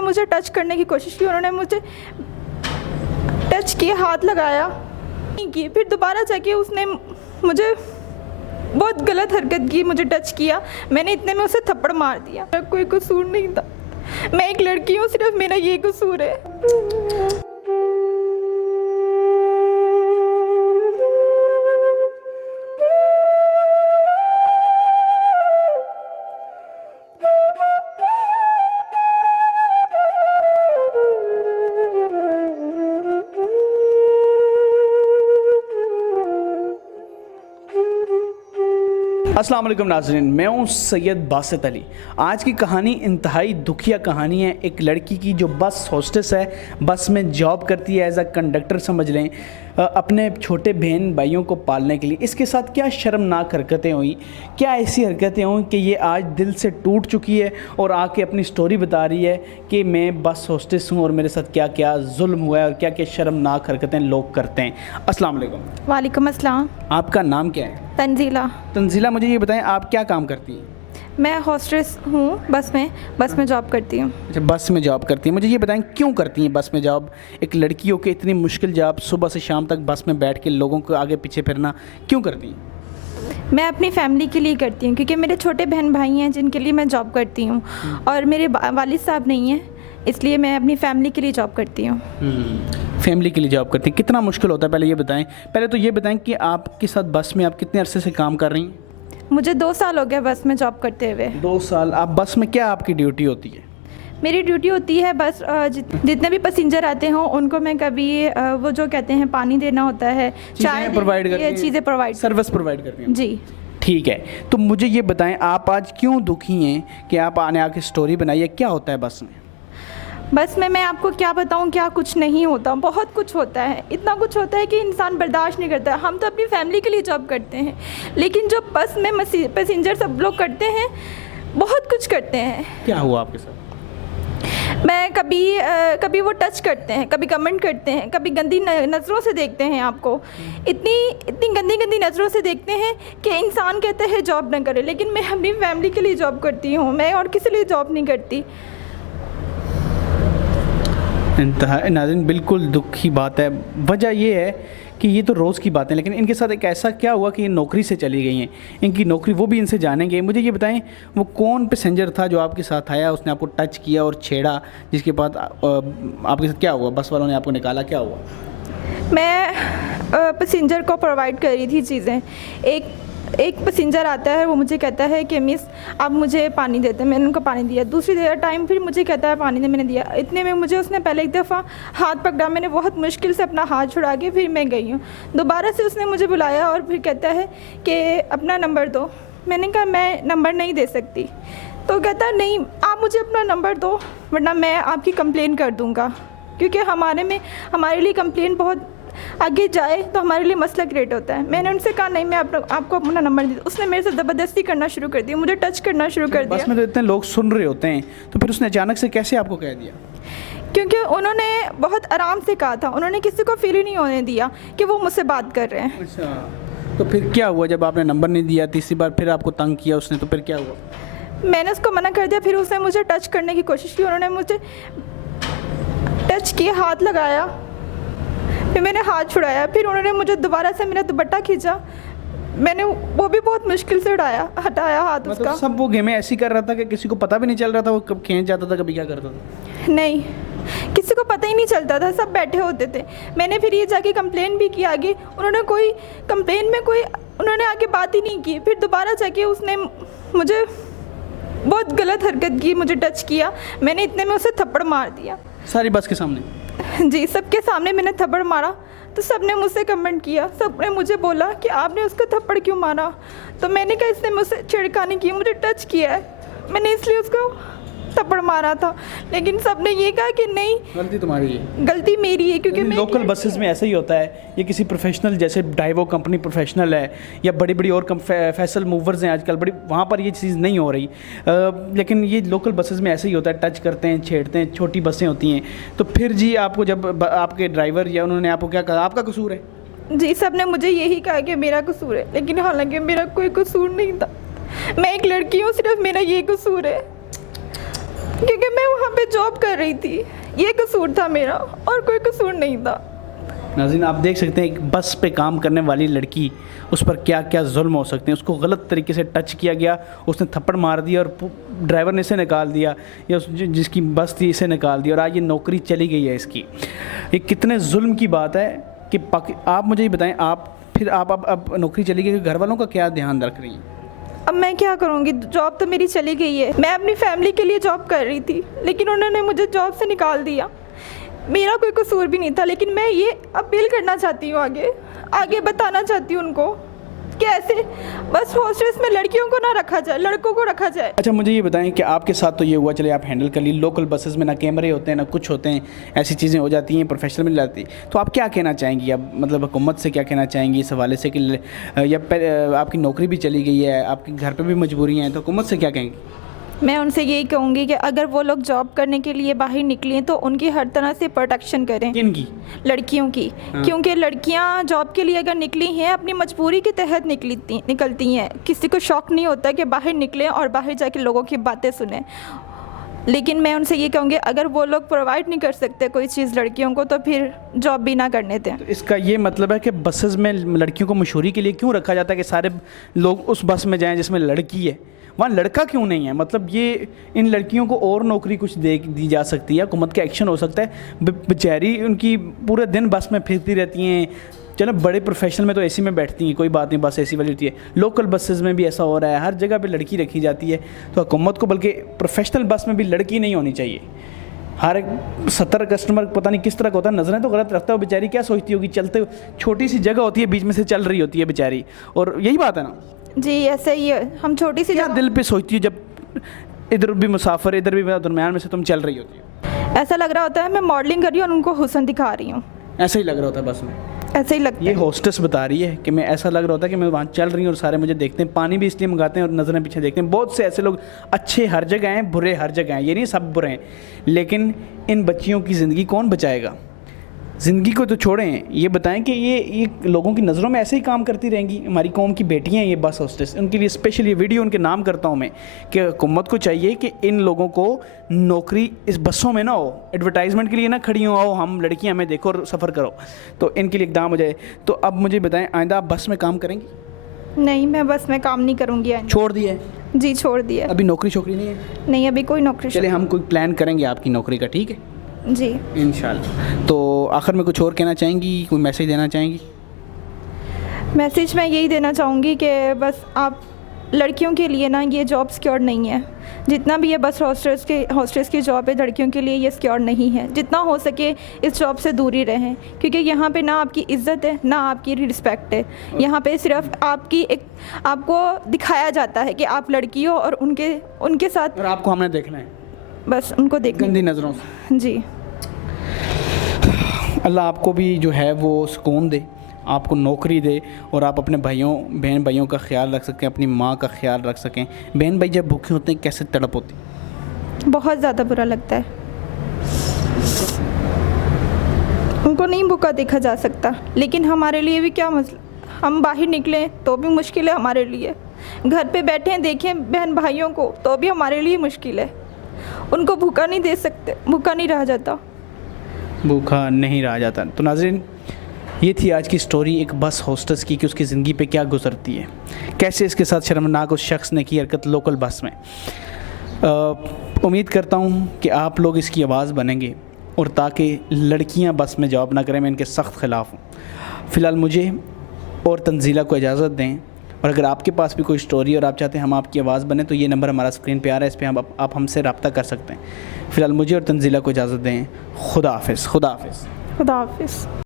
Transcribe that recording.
उसने मुझे टच करने की कोशिश की, उन्होंने मुझे टच किया, हाथ लगाया नहीं की, फिर दोबारा जाके उसने मुझे बहुत गलत हरकत की, मुझे टच किया। मैंने इतने में उसे थप्पड़ मार दिया। मेरा कोई कसूर नहीं था, मैं एक लड़की हूँ, सिर्फ मेरा ये कसूर है। अस्सलाम वालेकुम नाज़रीन, मैं हूँ सैयद बासित अली। आज की कहानी इंतहाई दुखिया कहानी है। एक लड़की की जो बस होस्टेस है, बस में जॉब करती है, एज अ कंडक्टर समझ लें, अपने छोटे बहन भाइयों को पालने के लिए। इसके साथ क्या शर्मनाक हरकतें हुई, क्या ऐसी हरकतें हुई कि ये आज दिल से टूट चुकी है और आके अपनी स्टोरी बता रही है कि मैं बस होस्टेस हूँ और मेरे साथ क्या क्या जुल्म हुआ है और क्या क्या शर्मनाक हरकतें लोग करते हैं। अस्सलाम वालेकुम। वालेकुम अस्सलाम। आपका नाम क्या है? तंजीला। तंजीला, मुझे ये बताएं आप क्या काम करती हैं? मैं हॉस्टेस हूँ, बस में जॉब करती हूँ। अच्छा, बस में जॉब करती हैं। मुझे ये बताएं क्यों करती हैं बस में जॉब? एक लड़की हो के इतनी मुश्किल जॉब, सुबह से शाम तक बस में बैठ के लोगों को आगे पीछे फिरना, क्यों करती हैं? मैं अपनी फैमिली के लिए करती हूँ, क्योंकि मेरे छोटे बहन भाई हैं जिनके लिए मैं जॉब करती हूँ, और मेरे वालिद साहब नहीं हैं, इसलिए मैं अपनी फैमिली के लिए जॉब करती हूँ। फैमिली के लिए जॉब करती हैं। कितना मुश्किल होता है, पहले ये बताएं। पहले तो ये बताएं कि आपके साथ बस में आप कितने अरसे से काम कर रही हैं? मुझे 2 साल हो गया बस में जॉब करते हुए। 2 साल। आप बस में क्या आपकी ड्यूटी होती है? मेरी ड्यूटी होती है बस जितने भी पैसेंजर आते हों उनको मैं कभी वो जो कहते हैं पानी देना होता है, चाय प्रोवाइड करती हैं, चीज़ें प्रोवाइड, सर्विस प्रोवाइड करती हैं। जी ठीक है, तो मुझे ये बताएं आप आज क्यों दुखी हैं कि आप आने आके स्टोरी बनाइए, क्या होता है बस में? बस में मैं आपको क्या बताऊं, क्या कुछ नहीं होता, बहुत कुछ होता है। इतना कुछ होता है कि इंसान बर्दाश्त नहीं करता। हम तो अपनी फैमिली के लिए जॉब करते हैं, लेकिन जो बस में पैसेंजर सब लोग करते हैं, बहुत कुछ करते हैं। क्या हुआ आपके साथ? मैं कभी वो टच करते हैं, कभी कमेंट करते हैं, कभी गंदी नज़रों से देखते हैं आपको। इतनी गंदी नज़रों से देखते हैं कि इंसान कहता है जॉब ना करे, लेकिन मैं अपनी फैमिली के लिए जॉब करती हूँ, मैं और किसी लिए जॉब नहीं करती। नाज़रीन, बिल्कुल दुख की बात है। वजह ये है कि ये तो रोज़ की बात है, लेकिन इनके साथ एक ऐसा क्या हुआ कि ये नौकरी से चली गई हैं। इनकी नौकरी वो भी इनसे जानेंगे। मुझे ये बताएं वो कौन पैसेंजर था जो आपके साथ आया, उसने आपको टच किया और छेड़ा, जिसके बाद आपके साथ क्या हुआ? बस वालों ने आपको निकाला, क्या हुआ? मैं पैसेंजर को प्रोवाइड कर रही थी चीज़ें। एक पैसेंजर आता है, वो मुझे कहता है कि मिस आप मुझे पानी देते हैं। मैंने उनको पानी दिया। दूसरी टाइम फिर मुझे कहता है पानी दे, मैंने दिया। इतने में मुझे उसने पहले एक दफ़ा हाथ पकड़ा, मैंने बहुत मुश्किल से अपना हाथ छुड़ा के फिर मैं गई हूँ। दोबारा से उसने मुझे बुलाया और फिर कहता है कि अपना नंबर दो। मैंने कहा मैं नंबर नहीं दे सकती। तो कहता नहीं, आप मुझे अपना नंबर दो वरना मैं आपकी कंप्लेन कर दूँगा, क्योंकि हमारे लिए कंप्लेन बहुत आगे जाए तो हमारे लिए मसला क्रिएट होता है। मैंने उनसे कहा नहीं, मैं आपको अपना नंबर दे। उसने मेरे से ज़बरदस्ती करना शुरू कर दिया, मुझे टच करना शुरू कर दिया। बस में तो इतने लोग सुन रहे होते हैं, तो फिर उसने अचानक से कैसे आपको कह दिया? क्योंकि उन्होंने बहुत आराम से कहा था, उन्होंने किसी को फील ही नहीं होने दिया कि वो मुझसे बात कर रहे हैं। अच्छा, तो फिर क्या हुआ जब आपने नंबर नहीं दिया? तीसरी बार फिर आपको तंग किया उसने, तो फिर क्या हुआ? मैंने उसको मना कर दिया, फिर उसने मुझे टच करने की कोशिश की, उन्होंने मुझे टच किया, हाथ लगाया, फिर मैंने हाथ छुड़ाया, फिर उन्होंने मुझे दोबारा से मेरा दुपट्टा खींचा। मैंने वो भी बहुत मुश्किल से हटाया हाथ मतलब उसका। सब वो गेमें ऐसी कर रहा था कि किसी को पता भी नहीं चल रहा था वो कब खींच जाता था, कभी क्या करता था? नहीं, किसी को पता ही नहीं चलता था, सब बैठे होते थे। मैंने फिर ये जाके कंप्लेन भी की आगे, उन्होंने आगे बात ही नहीं की। फिर दोबारा जाके उसने मुझे बहुत गलत हरकत की, मुझे टच किया। मैंने इतने में उसे थप्पड़ मार दिया, सारी बस के सामने? जी, सबके सामने मैंने थप्पड़ मारा। तो सब ने मुझसे कमेंट किया, सब ने मुझे बोला कि आपने उसको थप्पड़ क्यों मारा? तो मैंने कहा इसने मुझसे छिड़कानी की, मुझे टच किया है, मैंने इसलिए उसको थप्पड़ मारा था। लेकिन सब ने ये कहा कि नहीं, गलती तुम्हारी है, गलती मेरी है, क्योंकि मैं लोकल बसेस में ऐसा ही होता है। ये किसी प्रोफेशनल, जैसे ड्राइवो कंपनी प्रोफेशनल है या बड़ी बड़ी और फैसल मूवर्स हैं आजकल बड़ी, वहाँ पर ये चीज़ नहीं हो रही। लेकिन ये लोकल बसेस में ऐसा ही होता है, टच करते हैं, छेड़ते हैं, छोटी बसें होती हैं। तो फिर जी आपको जब आपके ड्राइवर या उन्होंने आपको क्या कहा, आपका कसूर है? जी, सब ने मुझे यही कहा कि मेरा कसूर है, लेकिन हालांकि मेरा कोई कसूर नहीं था। मैं एक लड़की हूँ, सिर्फ मेरा ये कसूर है। क्योंकि मैं वहाँ पे जॉब कर रही थी, ये कसूर था मेरा और कोई कसूर नहीं था। नाज़रीन, आप देख सकते हैं एक बस पे काम करने वाली लड़की, उस पर क्या क्या जुल्म हो सकते हैं। उसको गलत तरीके से टच किया गया, उसने थप्पड़ मार दिया और ड्राइवर ने इसे निकाल दिया, या जिसकी बस थी इसे निकाल दिया, और आज ये नौकरी चली गई है इसकी। ये कितने जुल्म की बात है कि आप मुझे ये बताएं, आप अब नौकरी चली गई, घर वालों का क्या ध्यान रख रही हैं? अब मैं क्या करूँगी, जॉब तो मेरी चली गई है। मैं अपनी फैमिली के लिए जॉब कर रही थी, लेकिन उन्होंने मुझे जॉब से निकाल दिया। मेरा कोई कसूर भी नहीं था, लेकिन मैं ये अपील करना चाहती हूँ, आगे बताना चाहती हूँ उनको कि ऐसे बस हॉस्टल्स में लड़कियों को ना रखा जाए, लड़कों को रखा जाए। अच्छा, मुझे ये बताएं कि आपके साथ तो ये हुआ, चले आप हैंडल कर ली, लोकल बसेस में ना कैमरे होते हैं ना कुछ होते हैं, ऐसी चीज़ें हो जाती हैं, प्रोफेशनल मिल जाती, तो आप क्या कहना चाहेंगी? अब मतलब हुकूमत से क्या कहना चाहेंगी इस हवाले से कि या आपकी नौकरी भी चली गई है, आपके घर पर भी मजबूरियाँ हैं, तो हुकूमत से क्या कहेंगी? मैं उनसे यही कहूँगी कि अगर वो लोग जॉब करने के लिए बाहर निकलें तो उनकी हर तरह से प्रोटेक्शन करें। किनकी? लड़कियों की। हाँ। क्योंकि लड़कियां जॉब के लिए अगर निकली हैं, अपनी मजबूरी के तहत निकलती हैं। किसी को शौक़ नहीं होता कि बाहर निकलें और बाहर जाके लोगों की बातें सुनें। लेकिन मैं उनसे ये कहूँगी, अगर वो लोग प्रोवाइड नहीं कर सकते कोई चीज़ लड़कियों को, तो फिर जॉब भी ना करने दें। तो इसका ये मतलब है कि बसेस में लड़कियों को मशहूरी के लिए क्यों रखा जाता है कि सारे लोग उस बस में जाएं जिसमें लड़की है, वहाँ लड़का क्यों नहीं है? मतलब ये इन लड़कियों को और नौकरी कुछ दी जा सकती है, हुकूमत का एक्शन हो सकता है। बेचारी उनकी पूरे दिन बस में फिरती रहती हैं। चलो, बड़े प्रोफेशनल में तो एसी में बैठती हैं, कोई बात नहीं, बस एसी वाली होती है। लोकल बसेस में भी ऐसा हो रहा है, हर जगह पे लड़की रखी जाती है। तो हुकूमत को बल्कि प्रोफेशनल बस में भी लड़की नहीं होनी चाहिए। हर एक 70 कस्टमर पता नहीं किस तरह का होता है, नज़रें तो गलत रखता है। वो बेचारी क्या सोचती होगी, चलते छोटी सी जगह होती है, बीच में से चल रही होती है बेचारी, और यही बात है ना जी, ऐसा ही है। हम छोटी सी क्या दिल पे सोचती है जब इधर भी मुसाफिर, इधर भी दरमियान में से तुम चल रही होती हो? ऐसा लग रहा होता है मैं मॉडलिंग कर रही हूँ और उनको हुस्न दिखा रही हूँ। ऐसा ही लग रहा होता है बस में, ऐसे ही लगता ये है। होस्टेस बता रही है कि मैं, ऐसा लग रहा होता है कि मैं वहाँ चल रही हूँ और सारे मुझे देखते हैं, पानी भी इसलिए मंगाते हैं और नज़रें पीछे देखते हैं। बहुत से ऐसे लोग अच्छे हर जगह हैं, बुरे हर जगह हैं, ये नहीं सब बुरे हैं, लेकिन इन बच्चियों की ज़िंदगी कौन बचाएगा? ज़िंदगी को तो छोड़ें, ये बताएं कि ये लोगों की नज़रों में ऐसे ही काम करती रहेंगी। हमारी कौम की बेटियां हैं ये बस होस्टेस, उनके लिए स्पेशल ये वीडियो उनके नाम करता हूँ मैं कि हुकूमत को चाहिए कि इन लोगों को नौकरी इस बसों में ना हो, एडवर्टाइजमेंट के लिए ना खड़ी हो, आओ हम लड़कियां हमें देखो और सफ़र करो, तो इनके लिए इकदाम हो जाए। तो अब मुझे बताएं, आइंदा आप बस में काम करेंगी? नहीं, मैं बस में काम नहीं करूँगी। छोड़ दिया है? जी, छोड़ दिया। अभी नौकरी छोकरी नहीं है? नहीं, अभी कोई नौकरी। चले, हम कोई प्लान करेंगे आपकी नौकरी का, ठीक है जी, इंशाल्लाह। तो आखिर में कुछ और कहना चाहेंगी, कोई मैसेज देना चाहेंगी? मैसेज मैं यही देना चाहूँगी कि बस आप लड़कियों के लिए ना ये जॉब सिक्योर नहीं है। जितना भी ये बस हॉस्टेस की जॉब है, लड़कियों के लिए ये सिक्योर नहीं है। जितना हो सके इस जॉब से दूर ही रहें, क्योंकि यहाँ पे ना आपकी इज़्ज़त है ना आपकी रिस्पेक्ट है। यहाँ पे सिर्फ आपको दिखाया जाता है कि आप लड़की हो और उनके साथ, और आपको हमने देखना है बस उनको देखना गंदी नज़रों से। जी, अल्लाह आपको भी जो है वो सुकून दे, आपको नौकरी दे, और आप अपने बहन भाइयों का ख्याल रख सकें, अपनी माँ का ख्याल रख सकें। बहन भाई जब भूखे होते हैं कैसे तड़प होती? बहुत ज़्यादा बुरा लगता है। उनको नहीं भूखा देखा जा सकता, लेकिन हमारे लिए भी क्या मसला, हम बाहर निकलें तो भी मुश्किल है हमारे लिए। घर पे बैठे देखें बहन भाइयों को तो भी हमारे लिए मुश्किल है। उनको भूखा नहीं दे सकते, भूखा नहीं रहा जाता, भूखा नहीं रहा जाता। तो नाज़रीन, ये थी आज की स्टोरी एक बस होस्टेस की कि उसकी ज़िंदगी पे क्या गुजरती है, कैसे इसके साथ शर्मनाक उस शख्स ने की हरकत लोकल बस में। उम्मीद करता हूँ कि आप लोग इसकी आवाज़ बनेंगे और ताकि लड़कियाँ बस में जॉब ना करें, मैं इनके सख्त ख़िलाफ़ हूँ। फ़िलहाल मुझे और तंजीला को इजाज़त दें, और अगर आपके पास भी कोई स्टोरी और आप चाहते हैं हम आपकी आवाज़ बने, तो ये नंबर हमारा स्क्रीन पे आ रहा है, इस पर आप हमसे रब्ता कर सकते हैं। फ़िलहाल मुझे और तंजीला को इजाज़त दें। खुदा हाफ़िज़। खुदा हाफ़िज़। खुदा हाफिज़।